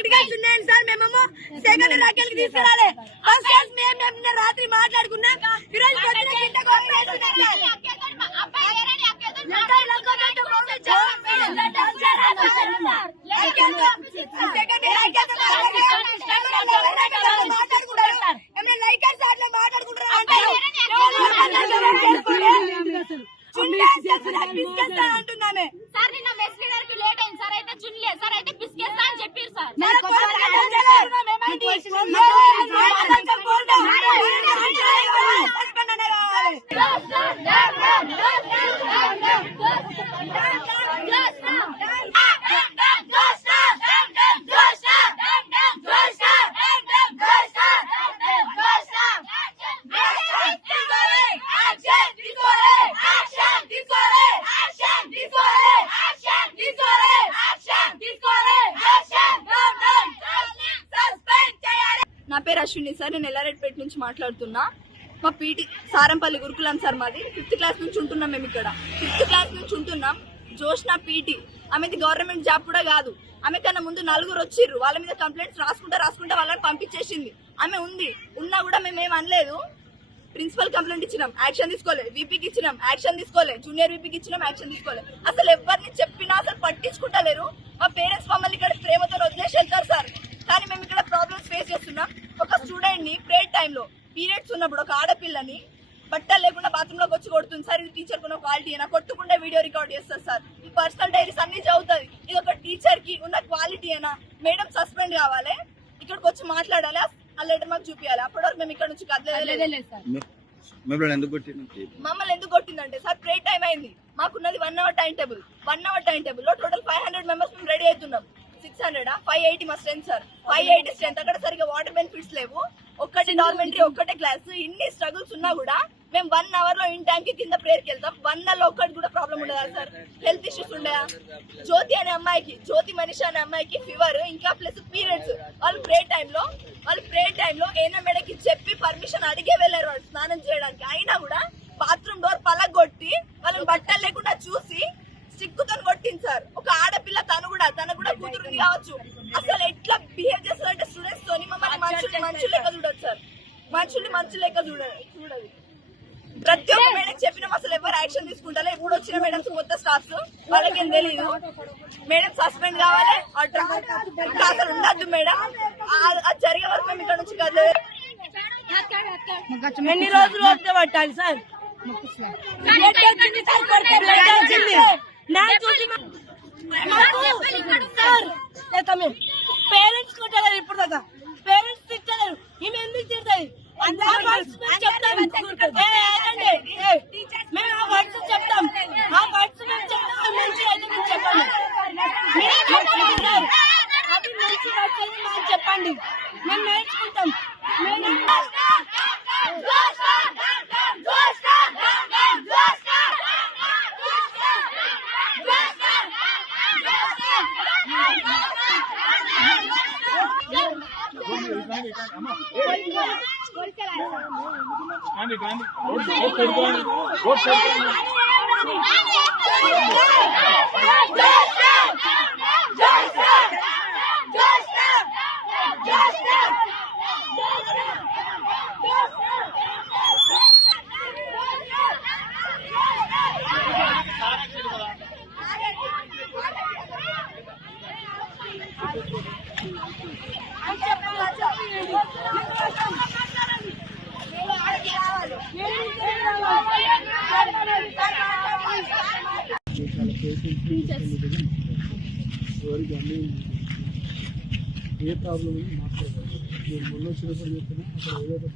Practicals ఉన్నాయండి sir. మేమేమో second రాకెల్ తీసుకురాలే. First class మేము రాత్రి మాట్లాడుకున్నాం. ఈరోజు పొద్దున అంటున్నామే సార్. నిన్న మెస్ లీడర్ కి లేట్ అయింది సార్. అయితే చున్లే సార్, అయితే పిసికేస్తా అని చెప్పారు సార్. నా పేరు అశ్విని సార్. నేను ఎల్లారెడ్డిపేట నుంచి మాట్లాడుతున్నా. మా పీటీ సారంపల్లి గురుకులం సార్ మాది. 5th క్లాస్ నుంచి ఉంటున్నాం మేము ఇక్కడ. 5th క్లాస్ నుంచి ఉంటున్నాం. జోష్నా పీటీ, ఆమెది గవర్నమెంట్ జాబ్ కూడా కాదు. ఆమె కన్నా ముందు 4 వచ్చిర్రు. వాళ్ళ మీద కంప్లైంట్స్ రాసుకుంటా వాళ్ళని పంపించేసింది. ఆమె ఉన్నా కూడా మేము ఏం అనలేదు. ప్రిన్సిపల్ కంప్లైంట్ ఇచ్చినాం, యాక్షన్ తీసుకోలే. వీపీకి ఇచ్చినాం, యాక్షన్ తీసుకోలే. జూనియర్ వీపీకి ఇచ్చినాం, యాక్షన్ తీసుకోలే. అసలు ఎవరిని చెప్పినా అసలు పట్టించుకుంటలేరు. మా పేరెంట్స్ మమ్మల్ని ఇక్కడ ప్రేమతో వదిలేసి వెళ్తారు సార్. కానీ మేము ఇక్కడ ప్రాబ్లమ్స్ ఫేస్ చేస్తున్నాం. ఒక స్టూడెంట్ ని ప్రేయర్ టైంలో పీరియడ్స్ ఉన్నప్పుడు ఒక ఆడపిల్లని బట్టలు లేకుండా బాత్రూమ్ లోకి వచ్చి కొడుతుంది సార్. ఇది టీచర్ కున్న క్వాలిటీ అయినా కొట్టుకుంటే వీడియో రికార్డ్ చేస్తారు సార్. ఈ పర్సనల్ డైరీస్ అన్ని చదువుతుంది. ఇది ఒక టీచర్ కి ఉన్న క్వాలిటీ అయినా. మేడం సస్పెండ్ కావాలి, ఇక్కడికి వచ్చి మాట్లాడాలి, ఆ లెటర్ మాకు చూపించాలి. అప్పటి వరకు మేము ఇక్కడ నుంచి కదలేదు సార్. మమ్మల్ని ఎందుకు కొట్టిందంటే సార్, ప్రేయర్ టైం అయింది. మాకున్నది 1 hour time table. 1 hour time table లో టోటల్ 500 మెంబర్స్ మేము రెడీ అవుతున్నాం. 600 580 మా స్ట్రెంత్ సార్. 580 స్ట్రెంత్. అక్కడ సరిగా వాటర్ బెనిఫిట్స్ లేవు. ఒక్కటి డార్మెంటరీ, ఒక్కటే క్లాస్. ఇన్ని స్ట్రగుల్స్ ఉన్నా కూడా మేము 1 hour లో ఇన్ టైం కి కింద ప్రేయర్కి వెళ్తాం. 1 hour లో ఒక్కటి కూడా ప్రాబ్లం ఉండదా సార్? హెల్త్ ఇష్యూస్ ఉండయా? జ్యోతి అనే అమ్మాయికి, జ్యోతి మనిషి అనే అమ్మాయికి ఫీవర్, ఇంకా ప్లస్ పీరియడ్స్. వాళ్ళు ప్రేయర్ టైంలో ఏనా మేడకి చెప్పి పర్మిషన్ అడిగే వెళ్ళారు వాళ్ళు స్నానం చేయడానికి. అయినా కూడా బాత్రూమ్ డోర్ పలగొట్టి వాళ్ళని బట్టలు లేకుండా చూసి సిగ్గుతో కొట్టింది సార్. ఒక ఆడపిల్ల, తనకు కూడా కూతురుంది కావచ్చు. అసలు ఎట్లా బిహేవ్ చేస్తారంటే స్టూడెంట్స్ తోని మమ్మల్ని మనుషులు లెక్క చూడదు సార్. మనుషులు లెక్క చూడదు. ప్రతి ఒక్క మేడం చెప్పినాం, అసలు ఎవరు యాక్షన్ తీసుకుంటారో. ఇప్పుడు వచ్చిన మేడమ్స్ కొత్త స్టాఫ్స్, వాళ్ళకేం తెలియదు. మేడం సస్పెండ్ కావాలి, అసలు ఉండద్దు మేడం. అది జరిగే వరకు మేము ఇక్కడ నుంచి కదలేదు. ఎన్ని రోజులు వస్తే పట్టాలి సార్? పేరెంట్స్ కొట్టలేరు ఇప్పుడు దాకా. పేరెంట్స్ తిట్టలేరు. ఈమె ఎందుకు తిడతాయి? మేము ఆ వర్డ్స్ చెప్తాం. అవి మంచి వర్డ్స్ అని మాకు చెప్పండి, మేము నేర్చుకుంటాం. ఏ ప్రాబ్లం మాట్లాడాలి. నేను మొన్న వచ్చినప్పుడు చెప్పినా అక్కడ ఏదో